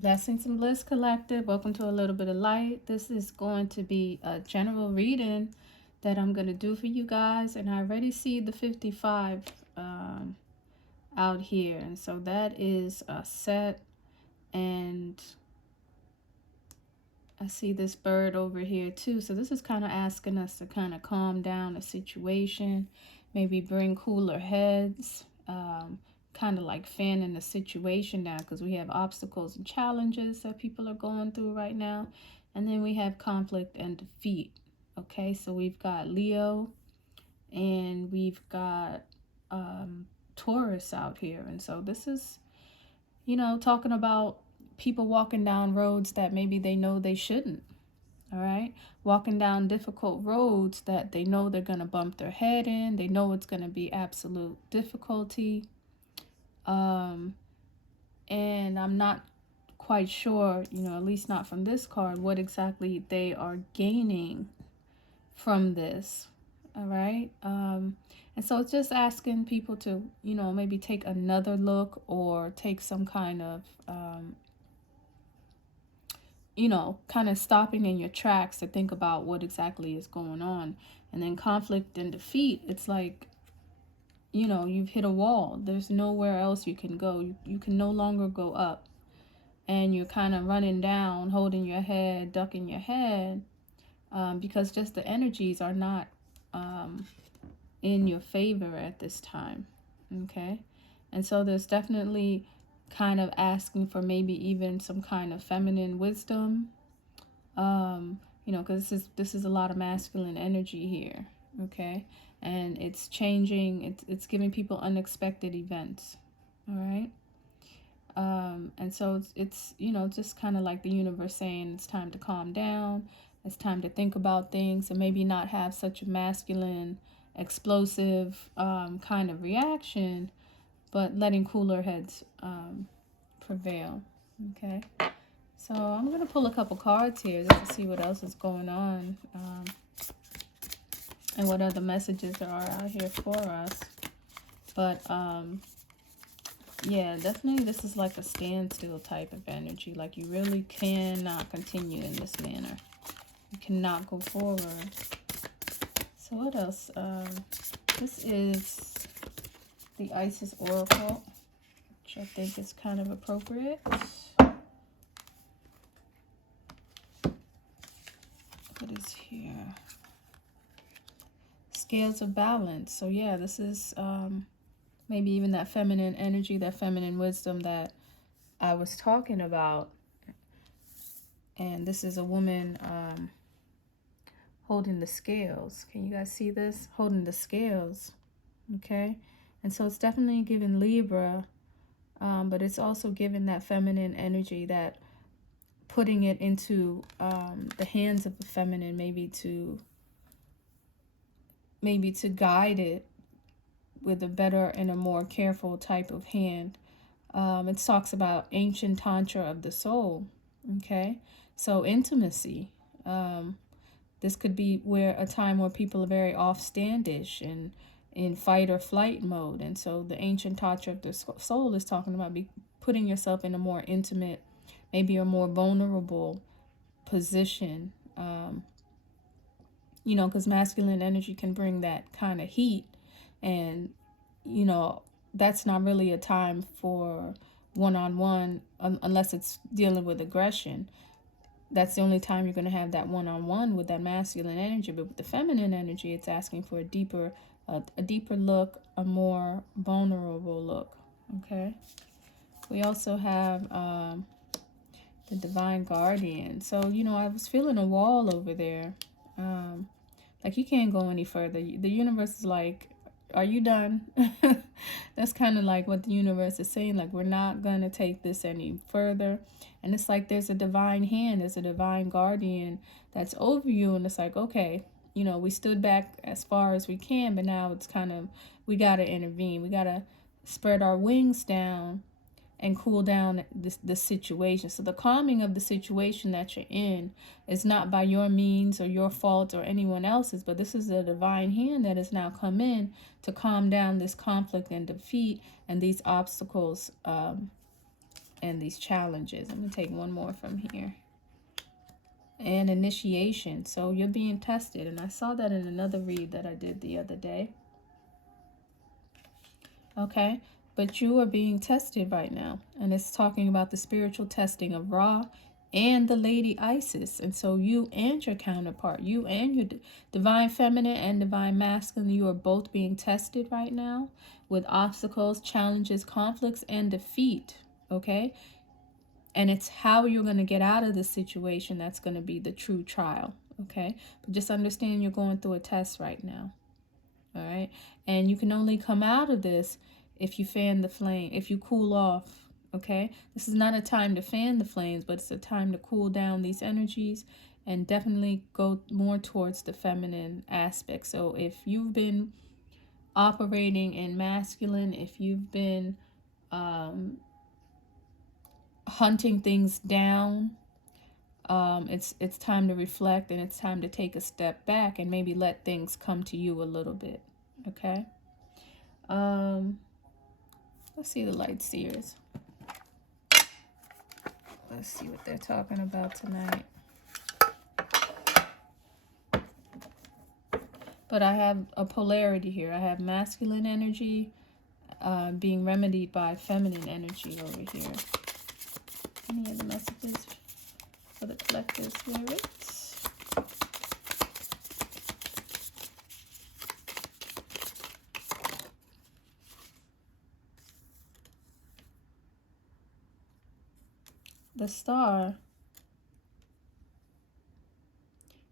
Blessings and Bliss Collective. Welcome to A Little Bit of Light. This is going to be a general reading that I'm going to do for you guys. And I already see the 55 out here. And so that is a set. And I see this bird over here too. So this is kind of asking us to kind of calm down the situation. Maybe bring cooler heads. Kind of like fanning the situation down, because we have obstacles and challenges that people are going through right now, and then we have conflict and defeat. Okay, so we've got Leo and we've got Taurus out here, and so this is, talking about people walking down roads that maybe they know they shouldn't. All right, walking down difficult roads that they know they're going to bump their head in. They know it's going to be absolute difficulty. And I'm not quite sure, at least not from this card, what exactly they are gaining from this. All right. And so it's just asking people to, maybe take another look, or take some kind of, kind of stopping in your tracks to think about what exactly is going on. And then conflict and defeat, it's like, you've hit a wall. There's nowhere else you can go. You can no longer go up. And you're kind of running down, holding your head, ducking your head, because just the energies are not in your favor at this time. Okay? And so there's definitely kind of asking for maybe even some kind of feminine wisdom, because this is a lot of masculine energy here. Okay? And it's changing, it's giving people unexpected events. All right? And so it's just kind of like the universe saying it's time to calm down. It's time to think about things, and maybe not have such a masculine, explosive kind of reaction, but letting cooler heads prevail. Okay. So I'm going to pull a couple cards here just to see what else is going on, and what other messages there are out here for us. But yeah, definitely this is like a standstill type of energy. Like you really cannot continue in this manner. You cannot go forward. So what else? This is the Isis Oracle, which I think is kind of appropriate. What is here? Scales of balance. So yeah, this is maybe even that feminine energy, that feminine wisdom that I was talking about. And this is a woman holding the scales. Can you guys see this? Holding the scales. Okay. And so it's definitely giving Libra, but it's also giving that feminine energy, that putting it into the hands of the feminine, maybe to guide it with a better and a more careful type of hand. It talks about ancient tantra of the soul. Okay, so intimacy. This could be a time where people are very offstandish and in fight or flight mode. And so the ancient tantra of the soul is talking about putting yourself in a more intimate, maybe a more vulnerable position. Because masculine energy can bring that kind of heat, and that's not really a time for one-on-one unless it's dealing with aggression. That's the only time you're going to have that one-on-one with that masculine energy. But with the feminine energy, it's asking for a deeper look, a more vulnerable look. Okay. We also have the Divine Guardian. So I was feeling a wall over there. Like you can't go any further. The universe is like, are you done? That's kind of like what the universe is saying. Like, we're not going to take this any further. And it's like there's a divine hand, there's a divine guardian that's over you. And it's like, okay, we stood back as far as we can, but now it's kind of, we got to intervene. We got to spread our wings down and cool down the situation. So the calming of the situation that you're in is not by your means or your fault or anyone else's, but this is a divine hand that has now come in to calm down this conflict and defeat and these obstacles and these challenges. I'm going to take one more from here. And initiation. So you're being tested. And I saw that in another read that I did the other day. Okay. But you are being tested right now. And it's talking about the spiritual testing of Ra and the Lady Isis. And so you and your counterpart, you and your divine feminine and divine masculine, you are both being tested right now with obstacles, challenges, conflicts, and defeat. Okay. And it's how you're going to get out of this situation that's going to be the true trial. Okay. But just understand you're going through a test right now. All right. And you can only come out of this if you fan the flame, if you cool off. Okay. This is not a time to fan the flames, but it's a time to cool down these energies and definitely go more towards the feminine aspect. So if you've been operating in masculine, if you've been hunting things down, it's time to reflect, and it's time to take a step back and maybe let things come to you a little bit. Okay. Let's see the light seers. Let's see what they're talking about tonight. But I have a polarity here. I have masculine energy being remedied by feminine energy over here. Any other messages for the collective spirits? The Star.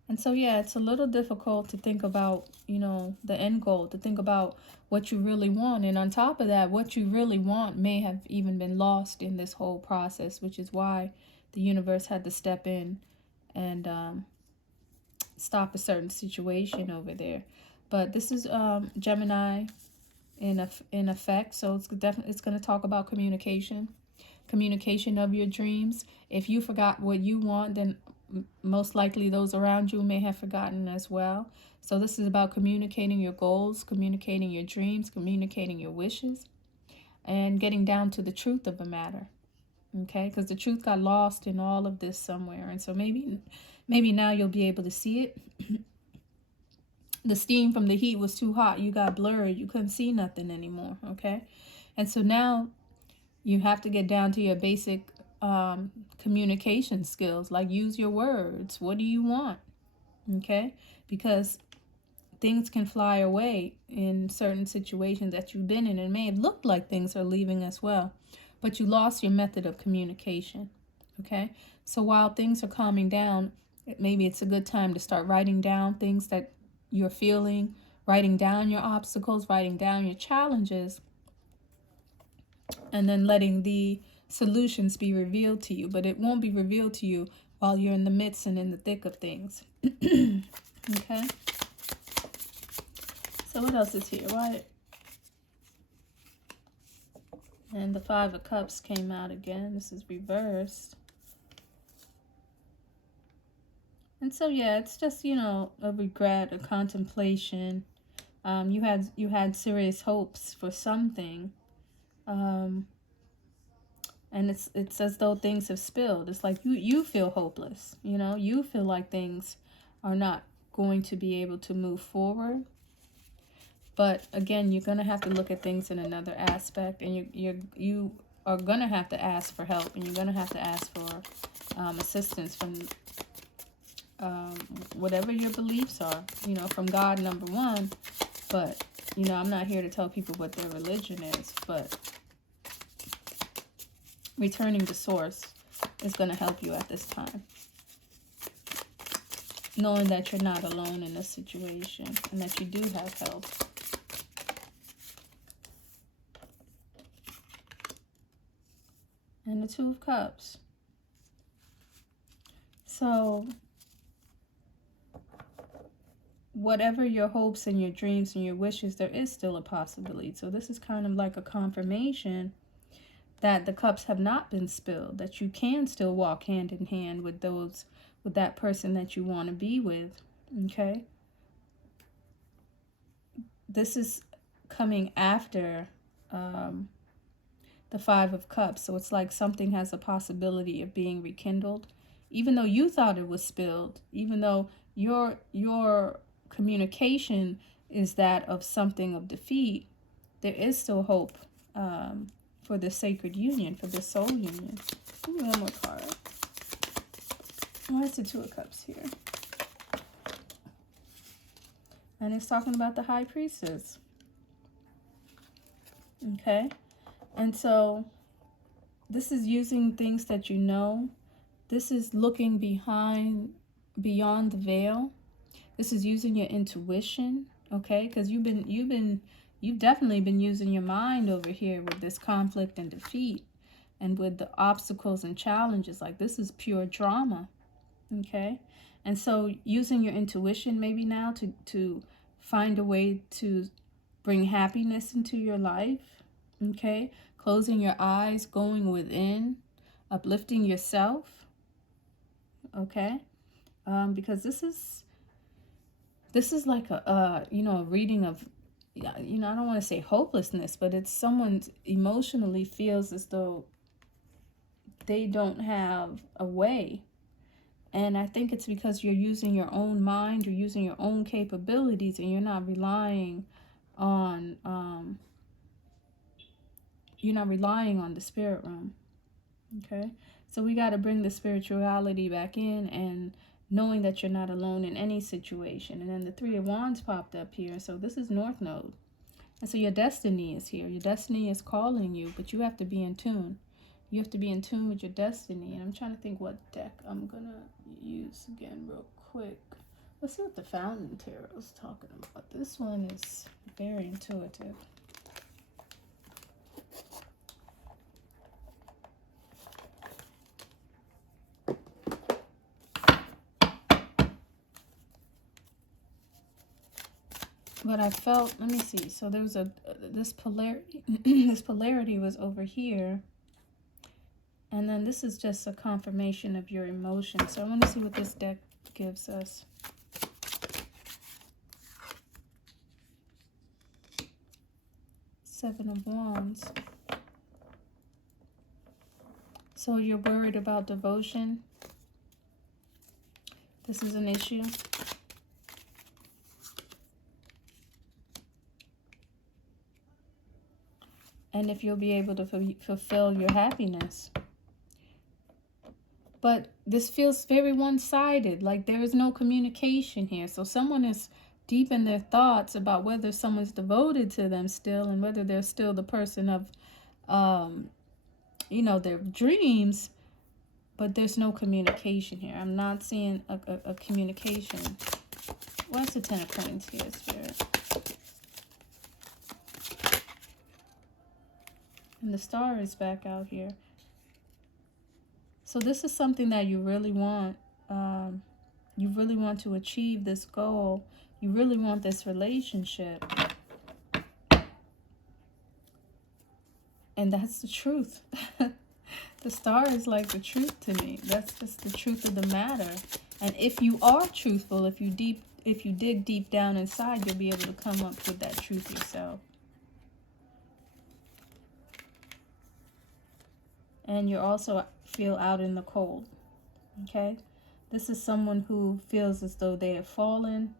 And so, yeah, it's a little difficult to think about, you know, the end goal, to think about what you really want. And on top of that, what you really want may have even been lost in this whole process, which is why the universe had to step in and stop a certain situation over there. But this is Gemini in effect. So it's definitely, it's going to talk about communication of your dreams. If you forgot what you want, then most likely those around you may have forgotten as well. So this is about communicating your goals, communicating your dreams, communicating your wishes, and getting down to the truth of the matter. Okay, because the truth got lost in all of this somewhere. And so maybe now you'll be able to see it. The steam from the heat was too hot. You got blurred. You couldn't see nothing anymore. Okay, and so now you have to get down to your basic communication skills, like use your words. What do you want? Okay, because things can fly away in certain situations that you've been in. It may have looked like things are leaving as well, but you lost your method of communication. Okay, so while things are calming down, maybe it's a good time to start writing down things that you're feeling, writing down your obstacles, writing down your challenges, and then letting the solutions be revealed to you. But it won't be revealed to you while you're in the midst and in the thick of things. Okay, so what else is here? Why? And the Five of Cups came out again. This is reversed. And so, yeah, it's just, you know, a regret, a contemplation. You had serious hopes for something. And it's as though things have spilled. It's like you feel hopeless, you know, you feel like things are not going to be able to move forward. But again, you're going to have to look at things in another aspect, and you are going to have to ask for help, and you're going to have to ask for assistance from whatever your beliefs are, you know, from God, number one. But, you know, I'm not here to tell people what their religion is, but returning to source is going to help you at this time. Knowing that you're not alone in this situation and that you do have help. And the Two of Cups. So, whatever your hopes and your dreams and your wishes, there is still a possibility. So this is kind of like a confirmation that the cups have not been spilled, that you can still walk hand in hand with that person that you want to be with. Okay, this is coming after the Five of Cups. So it's like something has a possibility of being rekindled, even though you thought it was spilled, even though your communication is that of something of defeat. There is still hope for the sacred union, for the soul union. Ooh, one more card. Why is the Two of Cups here? And it's talking about the High Priestess. Okay? And so this is using things that you know. This is looking beyond the veil. This is using your intuition, okay? Because you've definitely been using your mind over here with this conflict and defeat, and with the obstacles and challenges. Like, this is pure drama, okay? And so using your intuition maybe now to find a way to bring happiness into your life, okay? Closing your eyes, going within, uplifting yourself, okay? Because this is like a reading of, I don't want to say hopelessness, but it's someone emotionally feels as though they don't have a way. And I think it's because you're using your own mind, you're using your own capabilities, and you're not relying on the spirit realm. Okay? So we got to bring the spirituality back in, and knowing that you're not alone in any situation. And then the Three of Wands popped up here. So this is North Node. And so your destiny is here. Your destiny is calling you, but you have to be in tune. You have to be in tune with your destiny. And I'm trying to think what deck I'm going to use again real quick. Let's see what the Fountain Tarot is talking about. This one is very intuitive. But I felt, let me see. So there was this polarity, this polarity was over here. And then this is just a confirmation of your emotions. So I want to see what this deck gives us. Seven of Wands. So you're worried about devotion. This is an issue. And if you'll be able to fulfill your happiness. But this feels very one-sided, like there is no communication here. So someone is deep in their thoughts about whether someone's devoted to them still, and whether they're still the person of, their dreams. But there's no communication here. I'm not seeing a communication. What's the Ten of Coins here, Spirit? And the Star is back out here. So this is something that you really want. You really want to achieve this goal. You really want this relationship. And that's the truth. The Star is like the truth to me. That's just the truth of the matter. And if you are truthful, if you dig deep down inside, you'll be able to come up with that truth yourself. And you also feel out in the cold, okay? This is someone who feels as though they have fallen,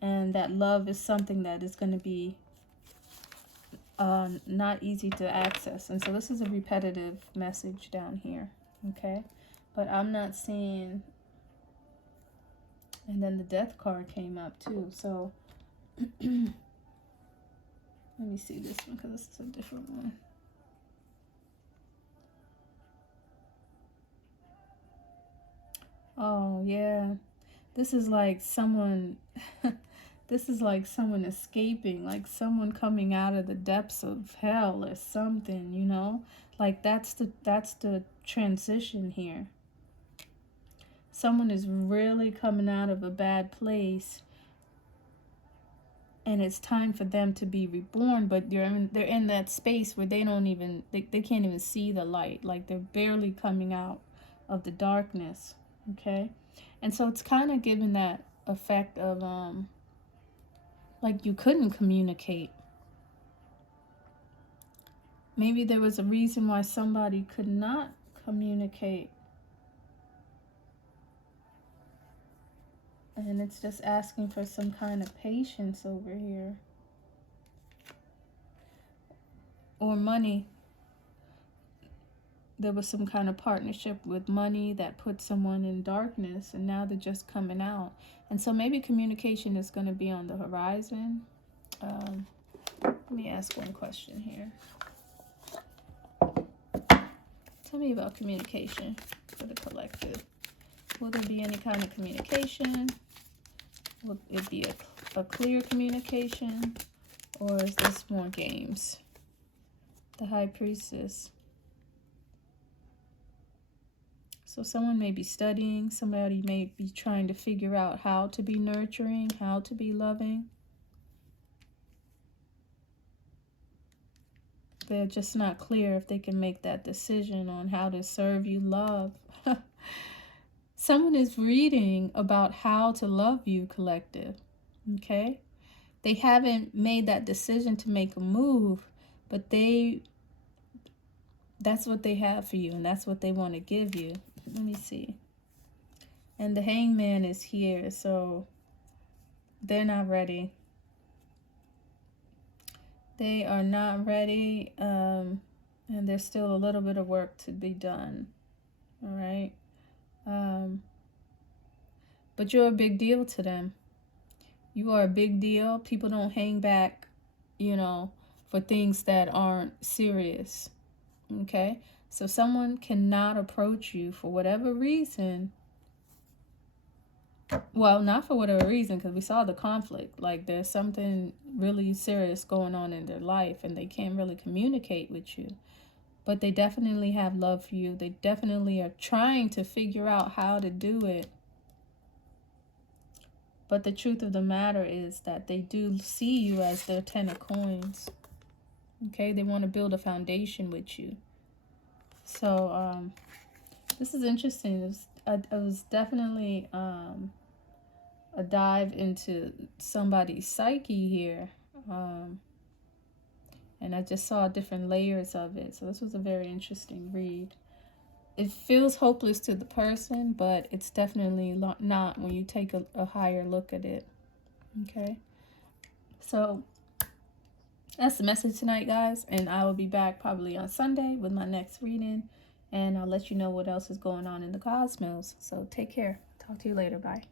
and that love is something that is going to be not easy to access. And so this is a repetitive message down here, okay? But I'm not seeing... And then the Death card came up too, so... Let me see this one, because this is a different one. Oh, yeah. This is like someone... This is like someone escaping, like someone coming out of the depths of hell or something, you know? Like that's the transition here. Someone is really coming out of a bad place, and it's time for them to be reborn, but they're in that space where they don't even, they can't even see the light. Like they're barely coming out of the darkness, okay? And so it's kind of giving that effect of, like you couldn't communicate. Maybe there was a reason why somebody could not communicate. And it's just asking for some kind of patience over here. Or money. There was some kind of partnership with money that put someone in darkness, and now they're just coming out. And so maybe communication is going to be on the horizon. Let me ask one question here. Tell me about communication for the collective. Will there be any kind of communication? Will it be a clear communication? Or is this more games? The High Priestess. So someone may be studying. Somebody may be trying to figure out how to be nurturing, how to be loving. They're just not clear if they can make that decision on how to serve you love. Someone is reading about how to love you, collective. Okay? They haven't made that decision to make a move, but that's what they have for you, and that's what they want to give you. Let me see. And the Hangman is here, so they're not ready. They are not ready, and there's still a little bit of work to be done. All right? But you're a big deal to them. You are a big deal. People don't hang back, for things that aren't serious. Okay? So someone cannot approach you for whatever reason. Well, not for whatever reason, because we saw the conflict. Like, there's something really serious going on in their life, and they can't really communicate with you. But they definitely have love for you. They definitely are trying to figure out how to do it. But the truth of the matter is that they do see you as their 10 of coins. Okay? They want to build a foundation with you. So, this is interesting. It was definitely a dive into somebody's psyche here. And I just saw different layers of it. So this was a very interesting read. It feels hopeless to the person, but it's definitely not when you take a higher look at it. Okay? So that's the message tonight, guys. And I will be back probably on Sunday with my next reading. And I'll let you know what else is going on in the cosmos. So take care. Talk to you later. Bye.